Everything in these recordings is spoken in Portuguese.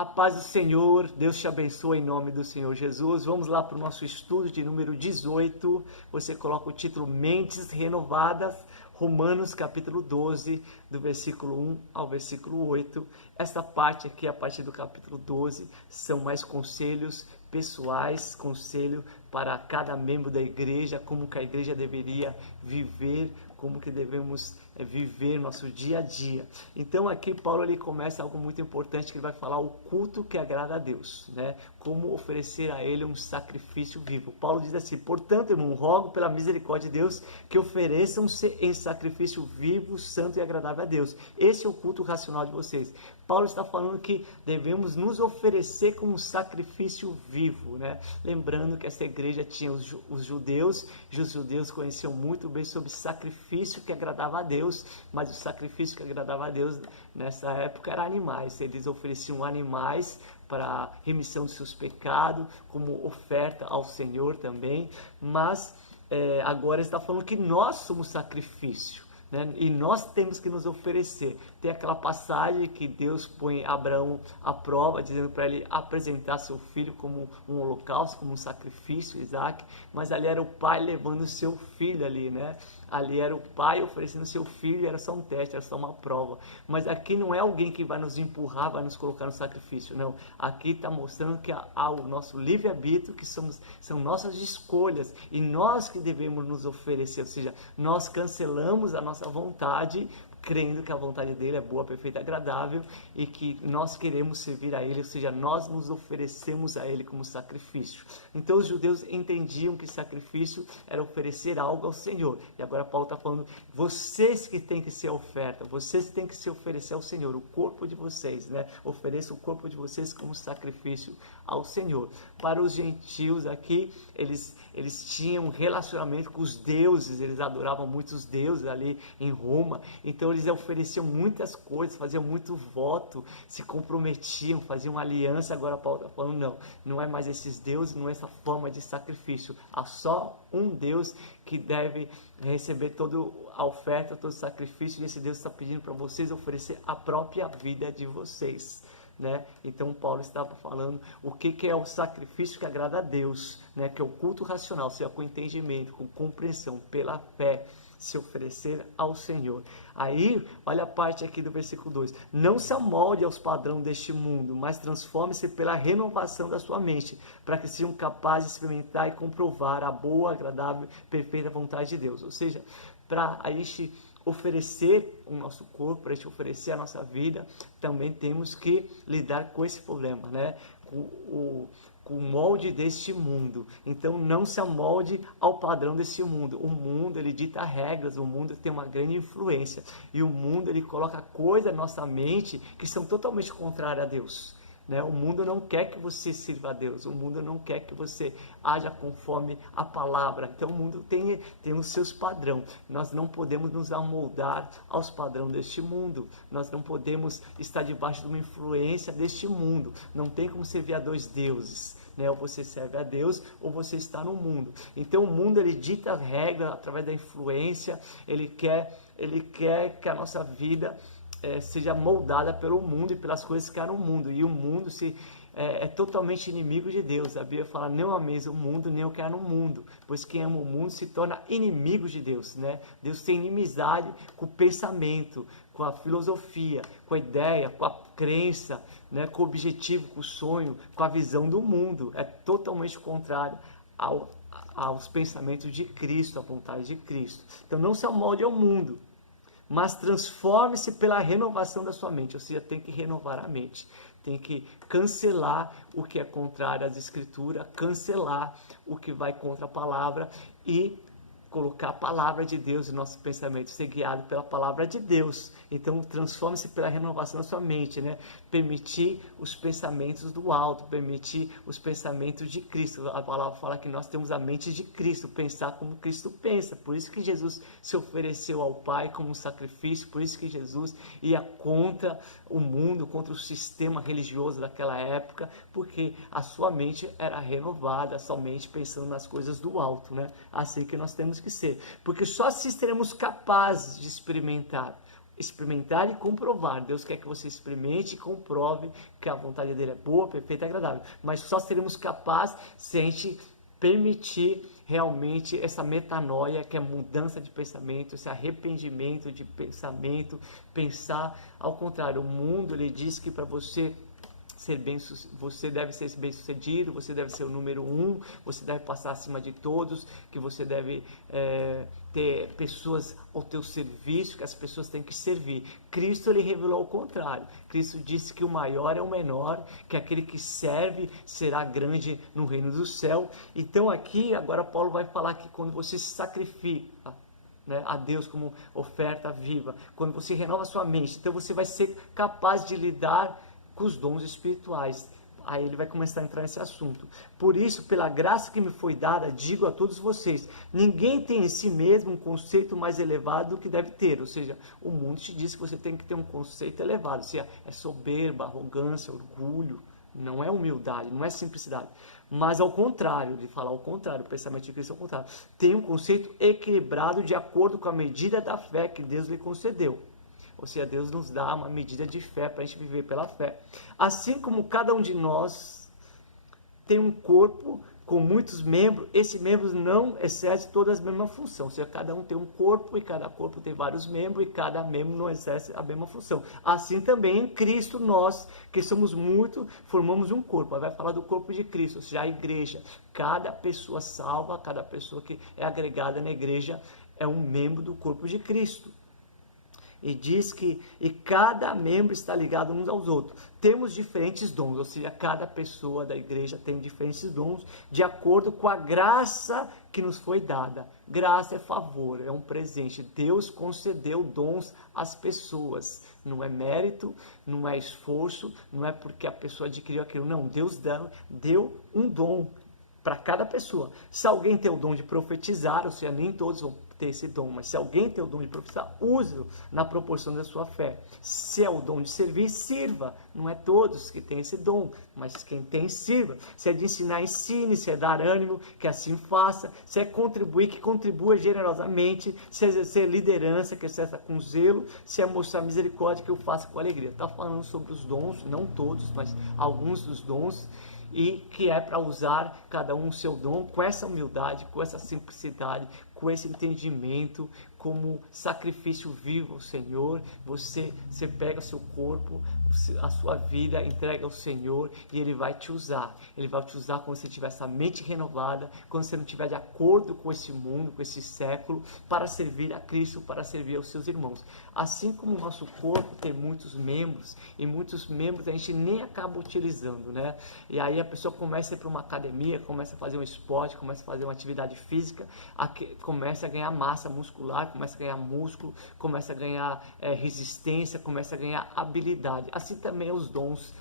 A paz do Senhor, Deus te abençoe em nome do Senhor Jesus. Vamos lá para o nosso estudo de número 18. Você coloca o título Mentes Renovadas, Romanos capítulo 12, do versículo 1 ao versículo 8. Esta parte aqui, a partir do capítulo 12, são mais conselhos pessoais, conselho para cada membro da igreja, como que a igreja deveria viver, como que devemos viver nosso dia a dia. Então aqui Paulo ele começa algo muito importante, que ele vai falar o culto que agrada a Deus, né? Como oferecer a ele um sacrifício vivo. Paulo diz assim: portanto, irmão, rogo pela misericórdia de Deus que ofereçam-se em sacrifício vivo, santo e agradável a Deus. Esse é o culto racional de vocês. Paulo está falando que devemos nos oferecer como um sacrifício vivo, né? Lembrando que essa igreja tinha os judeus, e os judeus conheciam muito bem sobre sacrifício que agradava a Deus, mas o sacrifício que agradava a Deus nessa época era animais. Eles ofereciam animais para remissão de seus pecados, como oferta ao Senhor também, mas agora está falando que nós somos sacrifício, né? E nós temos que nos oferecer. Tem aquela passagem que Deus põe Abraão à prova, dizendo para ele apresentar seu filho como um holocausto, como um sacrifício, Isaac, mas ali era o pai levando seu filho ali, né? Ali era o pai oferecendo seu filho, era só um teste, era só uma prova. Mas aqui não é alguém que vai nos empurrar, vai nos colocar no sacrifício, não. Aqui está mostrando que há o nosso livre-arbítrio, que são nossas escolhas, e nós que devemos nos oferecer, ou seja, nós cancelamos a nossa vontade, crendo que a vontade dele é boa, perfeita e agradável, e que nós queremos servir a ele, ou seja, nós nos oferecemos a ele como sacrifício. Então os judeus entendiam que sacrifício era oferecer algo ao Senhor, e agora Paulo está falando, vocês que têm que ser a oferta, vocês que têm que se oferecer ao Senhor, o corpo de vocês, né? Ofereçam o corpo de vocês como sacrifício ao Senhor. Para os gentios aqui, eles tinham um relacionamento com os deuses, eles adoravam muitos deuses ali em Roma, então eles ofereciam muitas coisas, faziam muito voto, se comprometiam, faziam aliança. Agora Paulo está falando, não é mais esses deuses, não é essa forma de sacrifício, há só um Deus que deve receber toda a oferta, todo o sacrifício, e esse Deus está pedindo para vocês oferecer a própria vida de vocês, né? Então Paulo estava falando o que é o sacrifício que agrada a Deus, né? Que é o culto racional, ou seja, com entendimento, com compreensão, pela fé, se oferecer ao Senhor. Aí, olha a parte aqui do versículo 2. Não se amolde aos padrões deste mundo, mas transforme-se pela renovação da sua mente, para que sejam capazes de experimentar e comprovar a boa, agradável e perfeita vontade de Deus. Ou seja, para a gente oferecer o nosso corpo, para a gente oferecer a nossa vida, também temos que lidar com esse problema, né? Com o molde deste mundo. Então não se amolde ao padrão deste mundo. O mundo ele dita regras, o mundo tem uma grande influência, e o mundo ele coloca coisas na nossa mente que são totalmente contrárias a Deus, né? O mundo não quer que você sirva a Deus, o mundo não quer que você haja conforme a palavra. Então o mundo tem os seus padrões. Nós não podemos nos amoldar aos padrões deste mundo, nós não podemos estar debaixo de uma influência deste mundo. Não tem como servir a dois deuses, né? Ou você serve a Deus ou você está no mundo. Então o mundo ele dita a regra através da influência, ele quer que a nossa vida seja moldada pelo mundo e pelas coisas que há no mundo, e o mundo é totalmente inimigo de Deus. A Bíblia fala, não ameis o mundo, nem o que há no mundo, pois quem ama o mundo se torna inimigo de Deus, né? Deus tem inimizade com o pensamento, com a filosofia, com a ideia, com a crença, né? Com o objetivo, com o sonho, com a visão do mundo. É totalmente contrário aos pensamentos de Cristo, à vontade de Cristo. Então não se amolde ao mundo, mas transforme-se pela renovação da sua mente. Ou seja, tem que renovar a mente, tem que cancelar o que é contrário às escrituras, cancelar o que vai contra a palavra e colocar a palavra de Deus em nossos pensamentos, ser guiado pela palavra de Deus. Então transforme-se pela renovação da sua mente, né? Permitir os pensamentos do alto, permitir os pensamentos de Cristo. A palavra fala que nós temos a mente de Cristo, pensar como Cristo pensa. Por isso que Jesus se ofereceu ao Pai como um sacrifício, por isso que Jesus ia contra o mundo, contra o sistema religioso daquela época, porque a sua mente era renovada, somente pensando nas coisas do alto, né? Assim que nós temos que ser, porque só assim seremos capazes de experimentar experimentar e comprovar. Deus quer que você experimente e comprove que a vontade dele é boa, perfeita e agradável. Mas só seremos capazes se a gente permitir realmente essa metanoia, que é mudança de pensamento, esse arrependimento de pensamento, pensar ao contrário. O mundo, ele diz que para você você deve ser bem sucedido, você deve ser o número 1, você deve passar acima de todos, que você deve ter pessoas ao teu serviço, que as pessoas têm que servir. Cristo, ele revelou o contrário. Cristo disse que o maior é o menor, que aquele que serve será grande no reino do céu. Então aqui, agora Paulo vai falar que quando você se sacrifica, né, a Deus como oferta viva, quando você renova sua mente, então você vai ser capaz de lidar com os dons espirituais. Aí ele vai começar a entrar nesse assunto. Por isso, pela graça que me foi dada, digo a todos vocês, ninguém tem em si mesmo um conceito mais elevado do que deve ter. Ou seja, o mundo te diz que você tem que ter um conceito elevado. Ou seja, é soberba, arrogância, orgulho. Não é humildade, não é simplicidade. Mas ao contrário, ele fala ao contrário, o pensamento de Cristo é ao contrário. Tem um conceito equilibrado de acordo com a medida da fé que Deus lhe concedeu. Ou seja, Deus nos dá uma medida de fé para a gente viver pela fé. Assim como cada um de nós tem um corpo com muitos membros, esses membros não exercem todas a mesma função. Ou seja, cada um tem um corpo e cada corpo tem vários membros e cada membro não exerce a mesma função. Assim também em Cristo nós, que somos muito, formamos um corpo. Aí vai falar do corpo de Cristo, ou seja, a igreja. Cada pessoa salva, cada pessoa que é agregada na igreja é um membro do corpo de Cristo. E diz que cada membro está ligado uns aos outros. Temos diferentes dons, ou seja, cada pessoa da igreja tem diferentes dons, de acordo com a graça que nos foi dada. Graça é favor, é um presente. Deus concedeu dons às pessoas. Não é mérito, não é esforço, não é porque a pessoa adquiriu aquilo. Não, Deus deu um dom para cada pessoa. Se alguém tem o dom de profetizar, ou seja, nem todos vão ter esse dom, mas se alguém tem o dom de profetizar, use-o na proporção da sua fé. Se é o dom de servir, sirva. Não é todos que têm esse dom, mas quem tem, sirva. Se é de ensinar, ensine. Se é dar ânimo, que assim faça. Se é contribuir, que contribua generosamente. Se é exercer liderança, que exerça com zelo. Se é mostrar misericórdia, que eu faça com alegria. Está falando sobre os dons, não todos, mas alguns dos dons, e que é para usar cada um o seu dom com essa humildade, com essa simplicidade, com esse entendimento, como sacrifício vivo ao Senhor. Você pega seu corpo, a sua vida, entrega ao Senhor e Ele vai te usar. Ele vai te usar quando você tiver essa mente renovada, quando você não estiver de acordo com esse mundo, com esse século, para servir a Cristo, para servir aos seus irmãos. Assim como o nosso corpo tem muitos membros, e muitos membros a gente nem acaba utilizando, né? E aí a pessoa começa a ir para uma academia, começa a fazer um esporte, começa a fazer uma atividade física, começa a ganhar massa muscular, começa a ganhar músculo, começa a ganhar resistência, começa a ganhar habilidade. Assim também os dons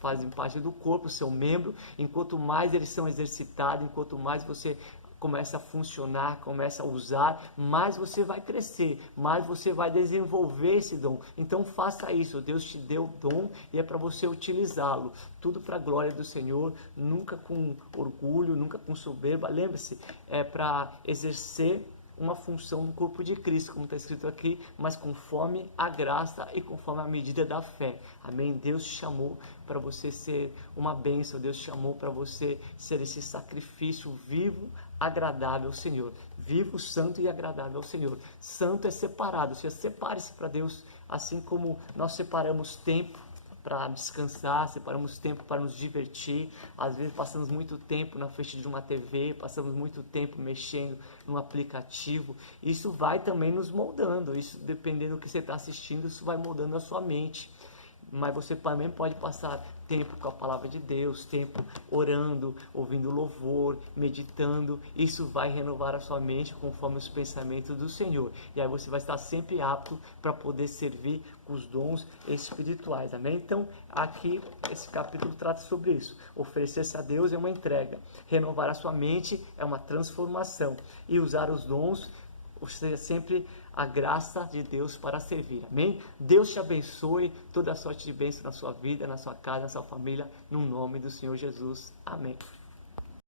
fazem parte do corpo, são membro. Enquanto mais eles são exercitados, enquanto mais você começa a funcionar, começa a usar, mais você vai crescer, mais você vai desenvolver esse dom. Então faça isso, Deus te deu o dom e é para você utilizá-lo, tudo para a glória do Senhor, nunca com orgulho, nunca com soberba. Lembre-se, é para exercer uma função no corpo de Cristo, como está escrito aqui, mas conforme a graça e conforme a medida da fé. Amém? Deus te chamou para você ser uma bênção, Deus te chamou para você ser esse sacrifício vivo, agradável ao Senhor. Vivo, santo e agradável ao Senhor. Santo é separado, ou seja, separe-se para Deus, assim como nós separamos tempo para descansar, separamos tempo para nos divertir. Às vezes passamos muito tempo na frente de uma TV, passamos muito tempo mexendo no aplicativo. Isso vai também nos moldando, isso dependendo do que você está assistindo, isso vai moldando a sua mente. Mas você também pode passar tempo com a palavra de Deus, tempo orando, ouvindo louvor, meditando. Isso vai renovar a sua mente conforme os pensamentos do Senhor. E aí você vai estar sempre apto para poder servir com os dons espirituais. Amém? Então, aqui, esse capítulo trata sobre isso. Oferecer-se a Deus é uma entrega. Renovar a sua mente é uma transformação. E usar os dons, ou seja, sempre a graça de Deus para servir. Amém? Deus te abençoe, toda sorte de bênção na sua vida, na sua casa, na sua família, no nome do Senhor Jesus. Amém.